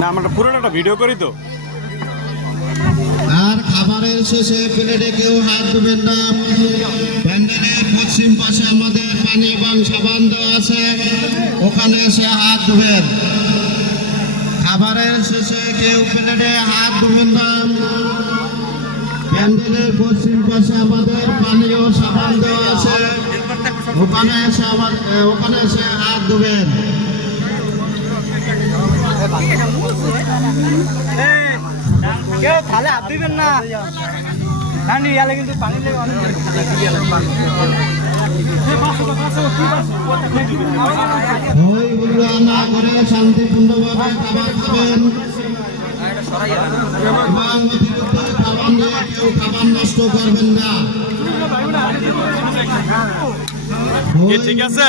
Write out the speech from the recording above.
না আমরা পুরোটা ভিডিও করি তো। আর খাবারের শেষে প্লেটে কেউ হাত ধুবেন না। প্যান্ডেলের পশ্চিম পাশে আমাদের পানি এবং সাবান দেওয়া আছে, ওখানে এসে হাত ধুবেন। খাবারের শেষে কেউ প্লেটে হাত ধুবেন না। প্যান্ডেলের পশ্চিম পাশে আমাদের পানি ও সাবান দেওয়া আছে, ওখানে এসে হাত ধুবেন। কেউ থালে হাত দিবেন না, না নিয়ে কিন্তু পানি লেগে অনেক হই হুল্লোড় না করে শান্তিপূর্ণভাবে খাবার খাবেন এবং অতিরিক্ত খাবার নিয়ে কেউ খাবার নষ্ট করবেন না। ঠিক আছে।